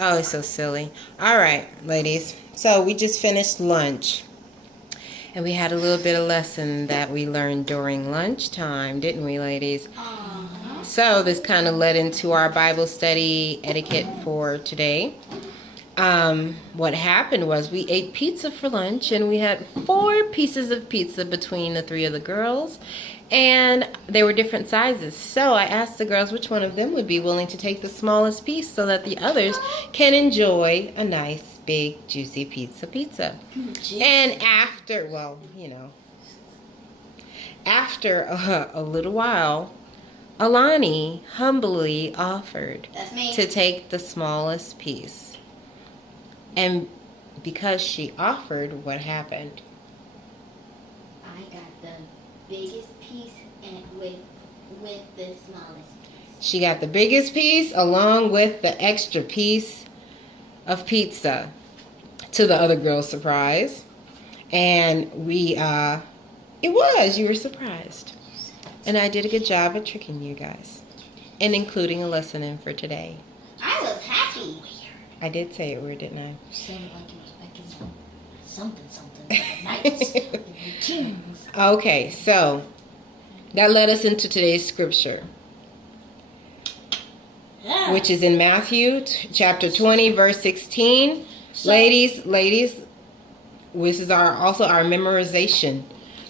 Oh, it's so silly. All right, ladies. So we just finished lunch. And we had a little bit of lesson that we learned during lunchtime, didn't we, ladies? So this kind of led into our Bible study etiquette for today. What happened was we ate pizza for lunch, and we had 4 pieces of pizza between the 3 of the girls, and they were different sizes. So I asked the girls which one of them would be willing to take the smallest piece so that the others can enjoy a nice, big, juicy pizza. And after, after a little while, Alani humbly offered to take the smallest piece. And because she offered, what happened? I got the biggest piece and with the smallest piece. She got the biggest piece along with the extra piece of pizza, to the other girl's surprise. And you were surprised. And I did a good job at tricking you guys and including a lesson in for today. I was happy. I did say it weird, didn't I? You said it like it was making something knights, kings. Okay, so that led us into today's scripture, which is in Matthew chapter 20, verse 16. Ladies, this is also our memorization,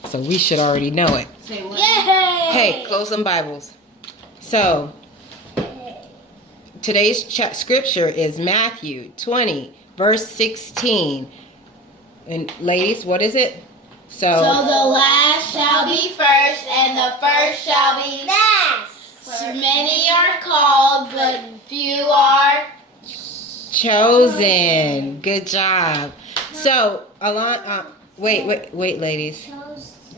so we should already know it. Say what? Yay! Hey, close some Bibles. So, today's scripture is Matthew 20, verse 16. And ladies, what is it? So the last shall be first, and the first shall be last. Many are called, but few are chosen. Good job. So, wait, ladies.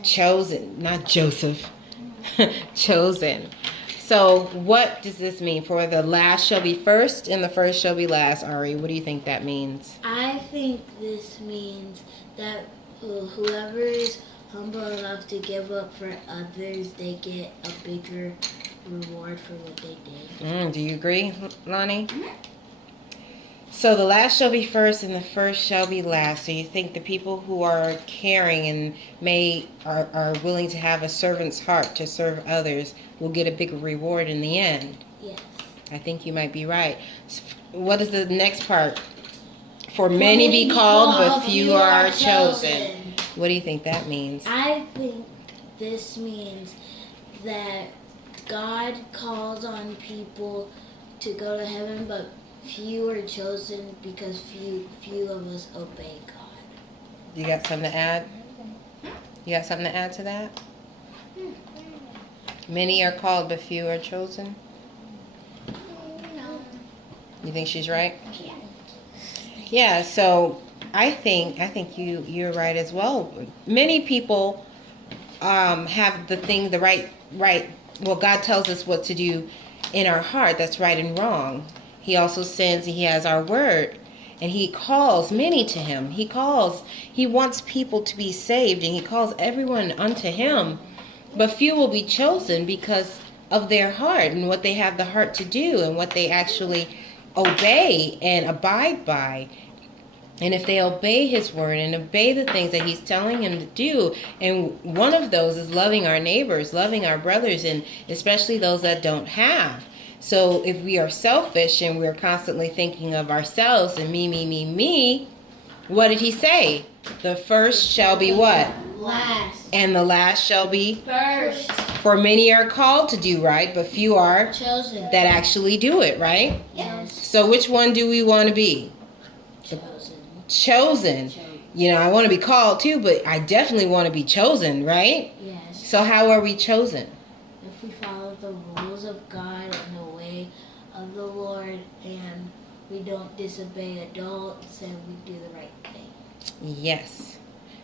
Chosen, not Joseph. Chosen. So, what does this mean? For the last shall be first, and the first shall be last. Ari, what do you think that means? I think this means that whoever is humble enough to give up for others, they get a bigger reward for what they did. Do you agree, Lonnie? So the last shall be first and the first shall be last. So you think the people who are caring and are willing to have a servant's heart to serve others will get a bigger reward in the end? Yes. I think you might be right. What is the next part? For many be called, but few are chosen. What do you think that means? I think this means that God calls on people to go to heaven, but few are chosen because few of us obey God. You got something to add? You got something to add to that? Many are called, but few are chosen? No. You think she's right? Yeah. Yeah, so I think you're right as well. Many people have the right. Well, God tells us what to do in our heart. That's right and wrong. He also sends. He has our word, and He calls many to Him. He wants people to be saved, and He calls everyone unto Him. But few will be chosen because of their heart and what they have the heart to do and what they actually obey and abide by. And if they obey His word and obey the things that He's telling them to do, and one of those is loving our neighbors, loving our brothers, and especially those that don't have. So if we are selfish and we're constantly thinking of ourselves and me, what did He say? The first shall be what? Last. And the last shall be? First. For many are called to do right, but few are Chosen. that actually do it, right? Yes. So which one do we want to be? Chosen. You know, I want to be called too, but I definitely want to be chosen, right? Yes. So how are we chosen? If we follow the rules of God and the way of the Lord, and we don't disobey adults, and we do the right thing. Yes.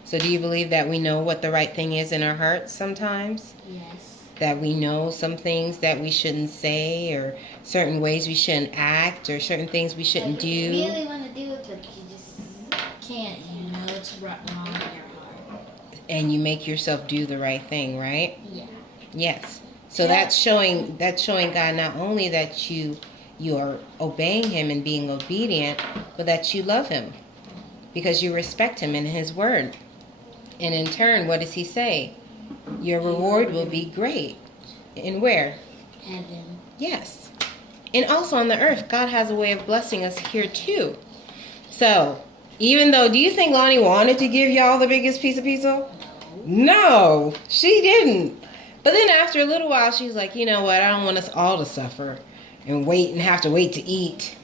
So do you believe that we know what the right thing is in our hearts sometimes? Yes. That we know some things that we shouldn't say, or certain ways we shouldn't act, or certain things we shouldn't do? You really want to do it, but you just Can't, you know it's wrong in your heart. And you make yourself do the right thing, right? Yeah. Yes. So that's showing God not only that you you're obeying him and being obedient, but that you love him because you respect him and his word. And in turn, what does he say? Your reward will be great. And where? Heaven. Yes. And also on the earth, God has a way of blessing us here too. So, even though, do you think Lonnie wanted to give y'all the biggest piece of pizza? No, she didn't. But then after a little while, she's like, you know what? I don't want us all to suffer and wait and have to wait to eat.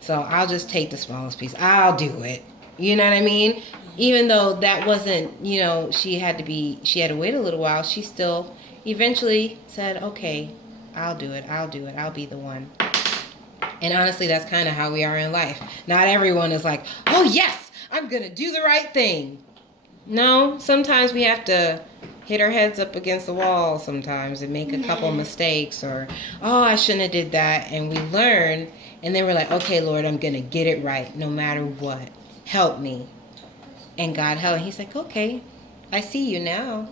So I'll just take the smallest piece. I'll do it. You know what I mean? Even though that wasn't, you know, she had to wait a little while, she still eventually said, okay, I'll do it. I'll be the one. And honestly, that's kind of how we are in life. Not everyone is like, oh yes, I'm going to do the right thing. No, sometimes we have to hit our heads up against the wall sometimes and make a couple mistakes, or, oh, I shouldn't have did that. And we learn, and then we're like, okay, Lord, I'm going to get it right no matter what. Help me. And God helped. He's like, okay, I see you now.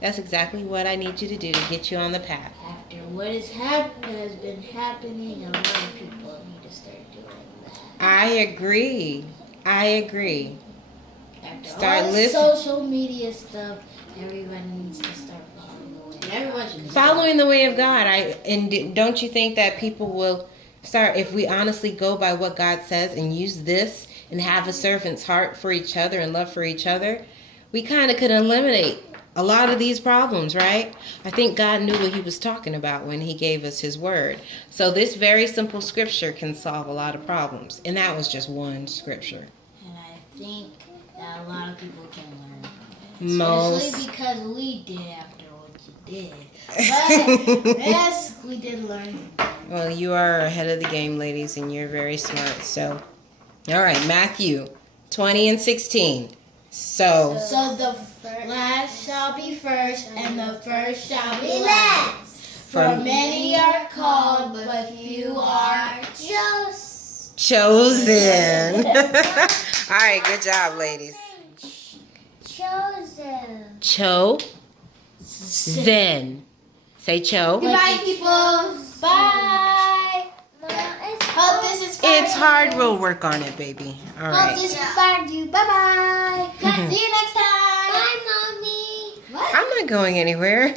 That's exactly what I need you to do to get you on the path. After what has been happening, a lot of people need to start doing that. I agree. After Start all the listening. social media stuff, everyone needs to start Following the way of God. Don't you think that people will start, if we honestly go by what God says and use this and have a servant's heart for each other and love for each other, we kind of could eliminate a lot of these problems, right? I think God knew what he was talking about when he gave us his word. So this very simple scripture can solve a lot of problems. And that was just one scripture. And I think that a lot of people can learn from it. Most. Especially because we did after what you did. But yes, we did learn. Well, you are ahead of the game, ladies, and you're very smart. So, all right, Matthew 20:16. So the last shall be first, and the first shall be last. For many are called, but few are chosen. All right, good job, ladies. Chosen. Zen. Say cho. Goodbye, people. Bye. Hope this inspired It's hard. We'll work on it, baby. All Hope right. this inspired you. Bye-bye. See you next time. Bye, Mommy. I'm not going anywhere.